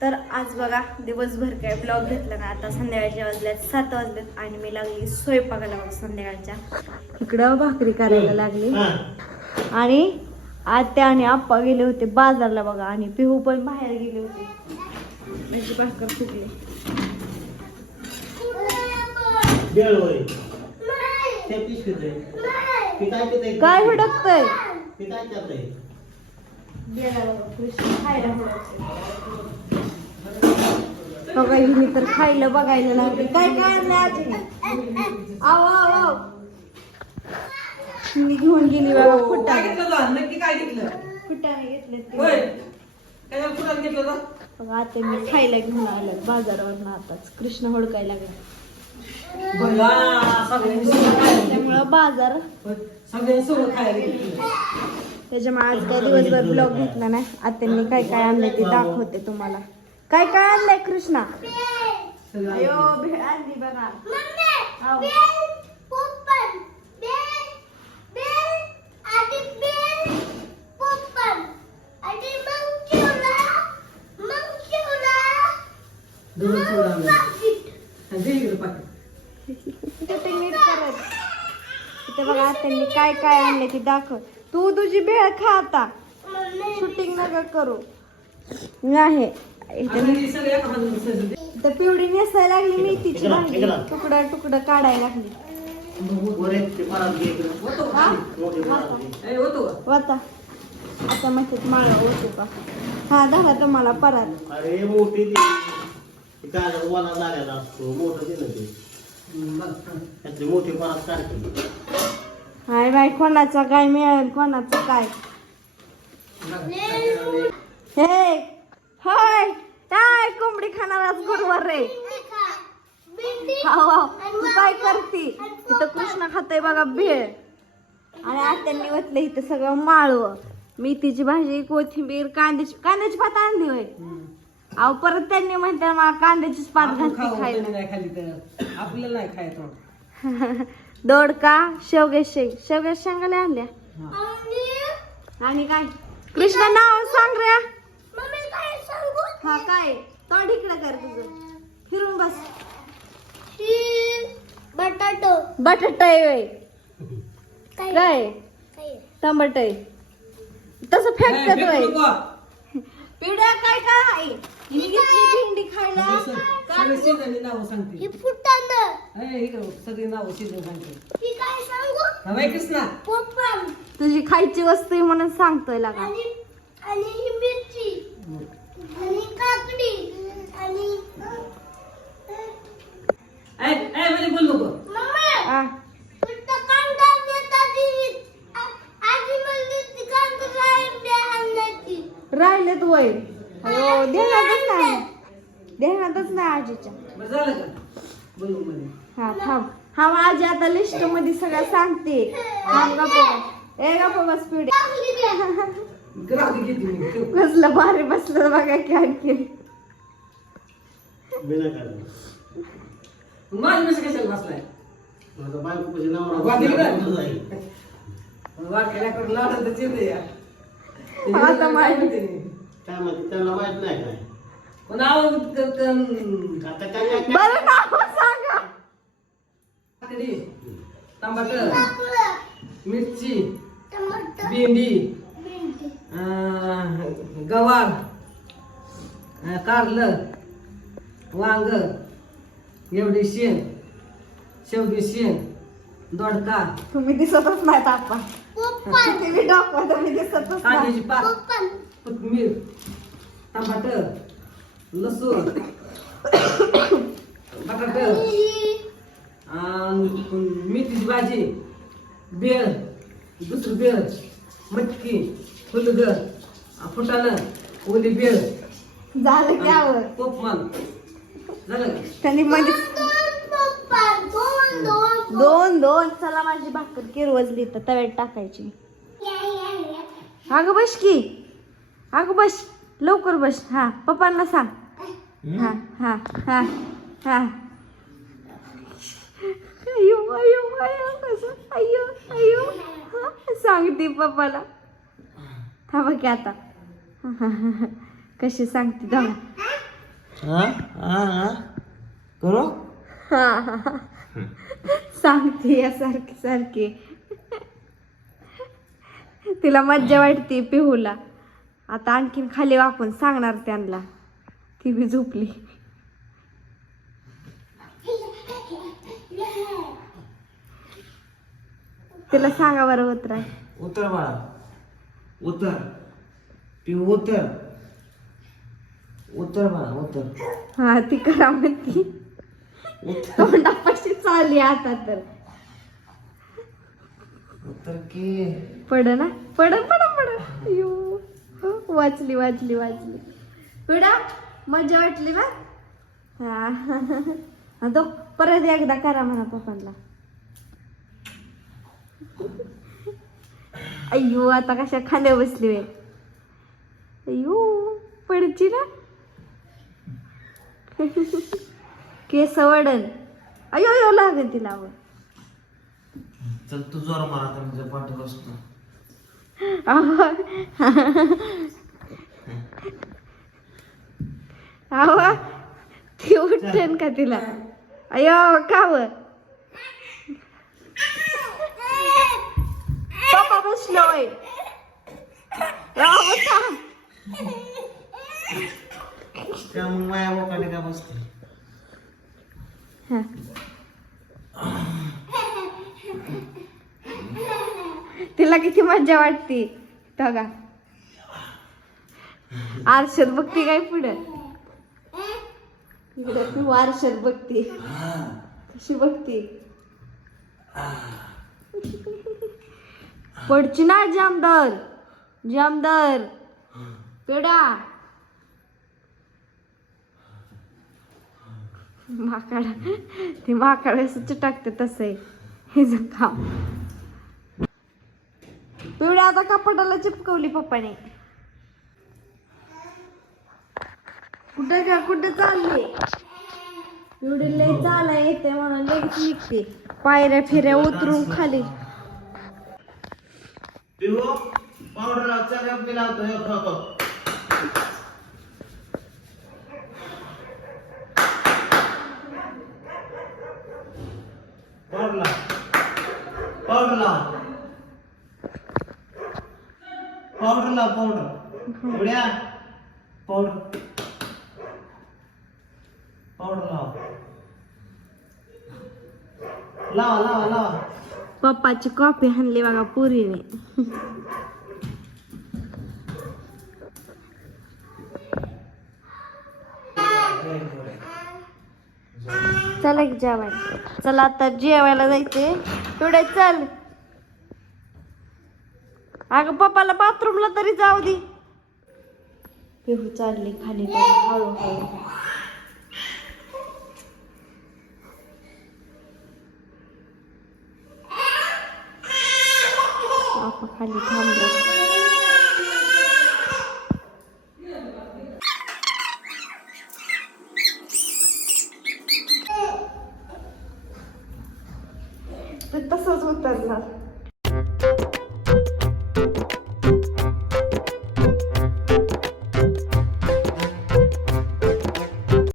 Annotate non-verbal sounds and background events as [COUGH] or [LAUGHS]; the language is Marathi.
तर आज बघा दिवसभर काय ब्लॉग घेतला ना आता संध्याकाळच्या वाजल्यात सात वाजलेत आणि मी लागली स्वयंपाकाला बघ संध्याकाळच्या. इकडं भाकरी करायला लागली. आणि आत्या आणि आप्पा गेले होते बाजारला बघा आणि पिहू पण बाहेर गेले होते. माझी भाकर फुटली काय हुडकतय आहे? बघा हिने तर खायला बघायला लागले. काय काय आणलं आजी? आव आव आव मी घेऊन गेली बाबा तुला? नक्की काय घेतलं? बघा आता मी खायला घेऊन आलं. बाजारावरून आताच. कृष्ण हुडकायला लागला खायला त्यामुळं बाजार. त्याच्यामुळे आज काय दिवसभर ब्लॉग घेतला नाही. आत्यांनी काय काय आणलंय ते दाखवते तुम्हाला. काय काय आणलंय कृष्णा सगळं अयो आणलं. भेळ आणली बघा आव. दोन सोडा आणलं. आणि दे इकडं पाकीट. ते नीट करत इथे बघा आत्यांनी काय काय आणले ते दाखव तू तुझी भेळ खा आता शूटिंग नका करू नाही इथं पिवडी नेसायला लागली मेथीची इकडं. तुकडं तुकडं काढायला लागली? हा? वाता आता माळा होतो का हा झाला तुम्हाला परत अरे मोठी ती असतो ते हा. त्यातली परात काढते हाय बाय कोणाचा काय मिळेल कोणाचं काय. हे हाय. काय कोंबडी खाणाराच गुरुवार रे? हाव. तू काय करती? इथं कृष्ण खातोय बघा भेळ. आणि आत्यांनी वतलं इथं सगळं माळव. मेथीची भाजी कोथिंबीर कांद्याची कांद्याची पात आणली होय. अहो परत त्यांनी म्हणतात मला कांद्याचीच पात खाऊ, खायला. त्यांनी नाही खाल्ली तर आपल्याला नाही खायचं. [LAUGHS] दोडका शेवगे शेंग शेवगे शेंगाला आणल्या. हा. आणि काय? कृष्ण नाव सांग रे हा काय तोंड इकडे कर तुझं फिरून बस बटाटो आहे. काय? टमाट. आहे तसं फेकतात. पिढ्या काय काय आहे? मी घेतली भेंडी खायला. सगळे शेजारी नावं सांगते. ही फुटाणं. ए, इकडं सगळी नावं शेजारी सांगते. काय सांगू? बाई कृष्णा. पोपट तुझी खायची वस्तू आहे म्हणून सांगतोय लागा. ही आणि काकडी आणि ए, ए, म्हणजे बोल नको मम्मा आ, फक्त कांदा देतात ही. आ- आजी म्हणली ती कांदा राहिली आणण्याची. राहिलेत वय अयो ध्यानातच नाही ध्यानातच नाही आजीच्या बरं झालं का बोलू मध्ये हा थांब हा माझी आता लिस्टमध्ये सगळं सांगते थांब गप्प बस. ए गप्प बस पिढे. ग्राहक किती मी ठेव. कसलं भारी बसलं बघा की आणखी बिना काढून माझी कसं कशाला बसलाय आता बायकोपाशी नवरा वादी बसला, का? कुठं जाईल? वाटल्या करून लावलं तर या आता माहिती. काय माहिती त्यांना माहीत नाही काय आता काय बरं नाव सांगा. काकडी टमाटर. मिरची. टमाटर, भेंडी. गवार. कारलं. वांग. एवढी शेंग शेवगी शेंग दोडका. तुम्ही दिसतच नाहीत आपण तुम्ही डॉक्टर तुम्ही दिसतच नाही. कोथिंबीर टमाटर लसूण. बटाट. मेथीची भाजी बेळ दुसरी बेळ मटकी फुलग फुटाणं ओली बेळ झालं त्यावर कोपमान झालं? त्यांनी मध्ये दोन दोन, दोन, दोन. दोन दोन चला माझी भाकर किरवजली तर तव्यात टाकायची. अगं बस की. अगं बस. लवकर बस. हा पप्पांना सांग. हा हा हा हा. अयो अयो अयो कसं? अयो अयो हा, सांगते पप्पाला. थांबा की आता. कशी सांगते हा करू? हा. सांगते या सारखी सारखी. तिला मज्जा वाटते पिहूला. आता आणखीन खाली वाकून सांगणार त्यांना. ती बी झोपली. तिला सांगा बरं उतरा. उतर बाळा. उतर. पिऊ उतर. उतर बाळा उतर. हा ती करा म्हणती. उतर तोंडापाशी चालली आता तर. उतर की. पड ना. पड पड पड. यू वाचली वाचली वाचली. पिढा मजा वाटली ना हा. तो परत एकदा करा म्हणा पप्पांना. अय्यो आता कशा खांद्या बसली वे अय्यो पडची ना. केस वडन. अयो अयो लागेल तिला चल तू जोर मारा तर पाठ बसतो आवा ती का तिला? अयो बसलोय माया बोकाने का बसते. तिला किती मजा वाटते बघा. आरशात बघते काय पुढं? इकडं तू आरशात बघते. कशी बघते? पडची ना जामदार जामदार पेडा. माकडा. ते माकड असं टाकते तसं आहे हे जर काम पिवड्या आता कपाटाला चिपकवली पप्पाने. कुठे का? कुठे चालली? एवढी लय चाला येते म्हणून लगेच निघते. पायऱ्या फिऱ्या उतरून खाली. पावडर हे पावडर. पावडर. पावडर लावा. लावा लावा लावा. पप्पाची कॉफी हाणली बघा पुरीने. चला की जेवायला. चला आता जेवायला जायचे पुढे चल. अगं पप्पाला बाथरूमला तरी जाऊ दे. पिहू चालली खाली हळूहळू. पापा खाली थांबलो तसंच उतरणार